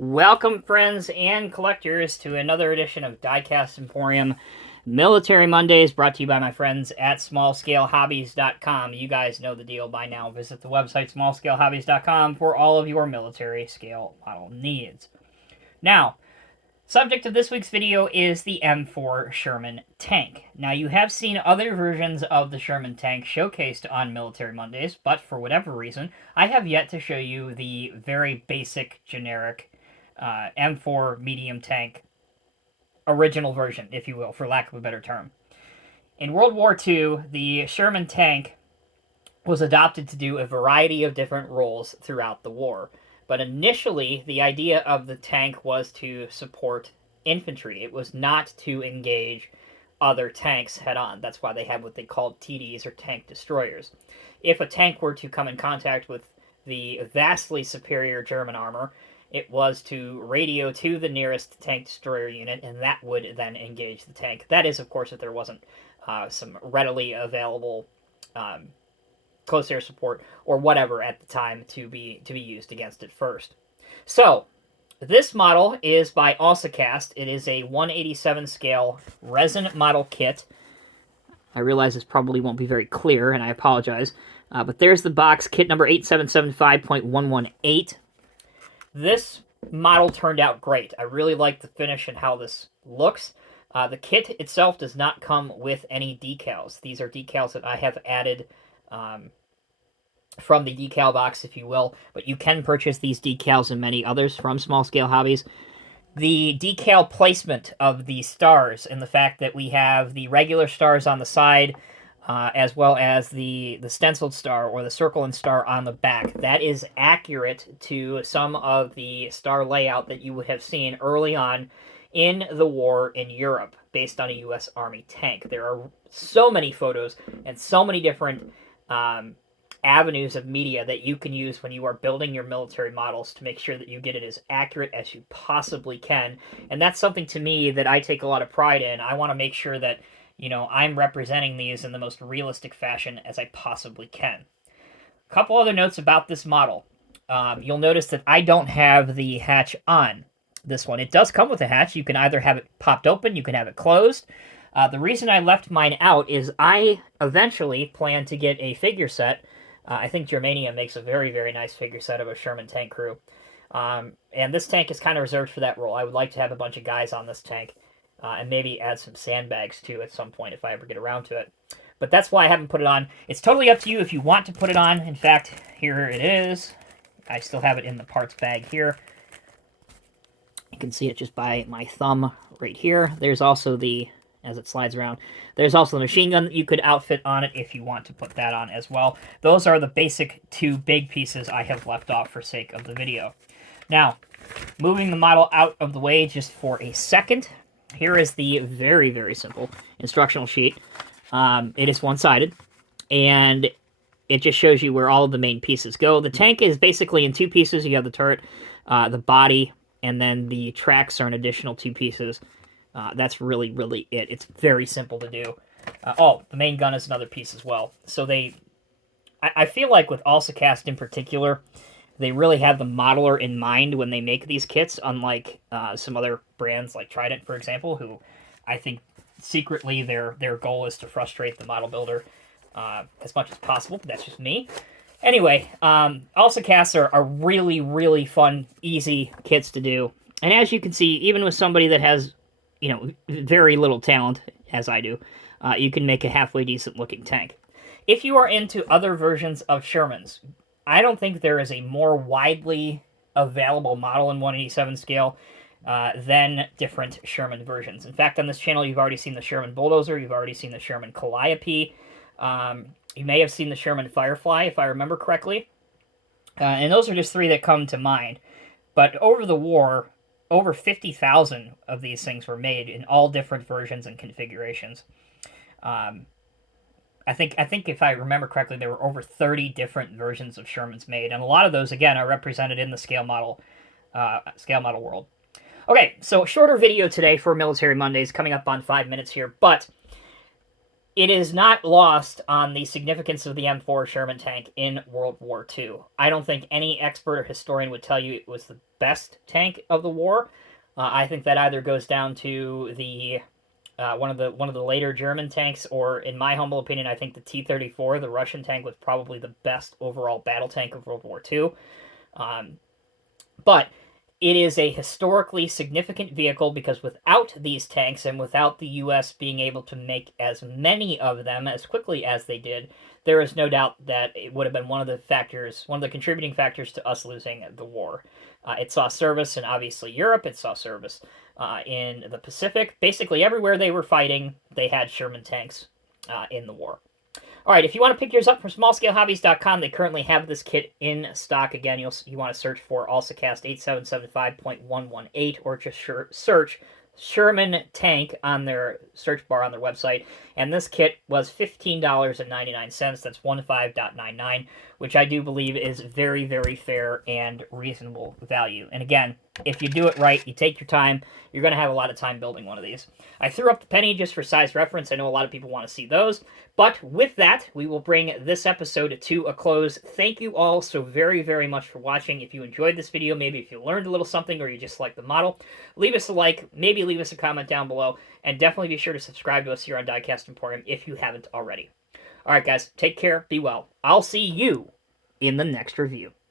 Welcome, friends and collectors, to another edition of Diecast Emporium Military Mondays, brought to you by my friends at smallscalehobbies.com. You guys know the deal by now. Visit the website smallscalehobbies.com for all of your military scale model needs. Now, subject of this week's video is the M4 Sherman tank. Now, you have seen other versions of the Sherman tank showcased on Military Mondays, but for whatever reason, I have yet to show you the very basic, generic M4 medium tank original version, if you will, for lack of a better term. In World War II, the Sherman tank was adopted to do a variety of different roles throughout the war. But initially, the idea of the tank was to support infantry. It was not to engage other tanks head-on. That's why they had what they called TDs, or tank destroyers. If a tank were to come in contact with the vastly superior German armor, it was to radio to the nearest tank destroyer unit, and that would then engage the tank. That is, of course, if there wasn't some readily available close air support or whatever at the time to be used against it first. So, this model is by AlsaCast. It is a 187 scale resin model kit. I realize this probably won't be very clear, and I apologize. But there's the box, kit number 8775.118. This model turned out great. I really like the finish and how this looks. The kit itself does not come with any decals. These are decals that I have added from the decal box, if you will, but you can purchase these decals and many others from Small Scale Hobbies. The decal placement of the stars and the fact that we have the regular stars on the side as well as the stenciled star or the circle and star on the back. That is accurate to some of the star layout that you would have seen early on in the war in Europe based on a U.S. Army tank. There are so many photos and so many different avenues of media that you can use when you are building your military models to make sure that you get it as accurate as you possibly can. And that's something to me that I take a lot of pride in. I want to make sure that I'm representing these in the most realistic fashion as I possibly can. A couple other notes about this model. You'll notice that I don't have the hatch on this one. It does come with a hatch. You can either have it popped open, you can have it closed. The reason I left mine out is I eventually plan to get a figure set. I think Germania makes a very, very nice figure set of a Sherman tank crew. And this tank is kind of reserved for that role. I would like to have a bunch of guys on this tank. And maybe add some sandbags too at some point if I ever get around to it. But that's why I haven't put it on. It's totally up to you if you want to put it on. In fact, here it is. I still have it in the parts bag here. You can see it just by my thumb right here. There's also the, as it slides around, there's also the machine gun that you could outfit on it if you want to put that on as well. Those are the basic two big pieces I have left off for sake of the video. Now, moving the model out of the way just for a second. Here is the very, very simple instructional sheet. It is one-sided, and it just shows you where all of the main pieces go. The tank is basically in two pieces. You have the turret, the body, and then the tracks are an additional two pieces. That's really, really it. It's very simple to do. The main gun is another piece as well. So I feel like with AlsaCast in particular, they really have the modeler in mind when they make these kits, unlike some other brands like Trident, for example, who I think secretly their goal is to frustrate the model builder as much as possible. But that's just me. Anyway, AlsaCasts are really, really fun, easy kits to do. And as you can see, even with somebody that has, very little talent, as I do, you can make a halfway decent looking tank. If you are into other versions of Shermans, I don't think there is a more widely available model in 187 scale than different Sherman versions. In fact, on this channel, you've already seen the Sherman Bulldozer, you've already seen the Sherman Calliope, you may have seen the Sherman Firefly, if I remember correctly. And those are just three that come to mind. But over the war, over 50,000 of these things were made in all different versions and configurations. I think if I remember correctly, there were over 30 different versions of Shermans made, and a lot of those, again, are represented in the scale model world. Okay, so a shorter video today for Military Mondays, coming up on 5 minutes here, but it is not lost on the significance of the M4 Sherman tank in World War II. I don't think any expert or historian would tell you it was the best tank of the war. I think that either goes down to the one of the later German tanks, or in my humble opinion, I think the T-34, the Russian tank, was probably the best overall battle tank of World War II. But it is a historically significant vehicle because without these tanks and without the U.S. being able to make as many of them as quickly as they did, there is no doubt that it would have been one of the contributing factors to us losing the war. It saw service in obviously Europe. It saw service in the Pacific. Basically, everywhere they were fighting, they had Sherman tanks in the war. All right, if you want to pick yours up from smallscalehobbies.com, they currently have this kit in stock. Again, you want to search for AlsaCast 8775.118 or just search Sherman tank on their search bar on their website. And this kit was $15.99. That's 15.99, which I do believe is very, very fair and reasonable value. And again, if you do it right, you take your time, you're going to have a lot of time building one of these. I threw up the penny just for size reference. I know a lot of people want to see those. But with that, we will bring this episode to a close. Thank you all so very, very much for watching. If you enjoyed this video, maybe if you learned a little something or you just like the model, leave us a like, maybe leave us a comment down below, and definitely be sure to subscribe to us here on Diecast Emporium if you haven't already. All right, guys, take care, be well. I'll see you in the next review.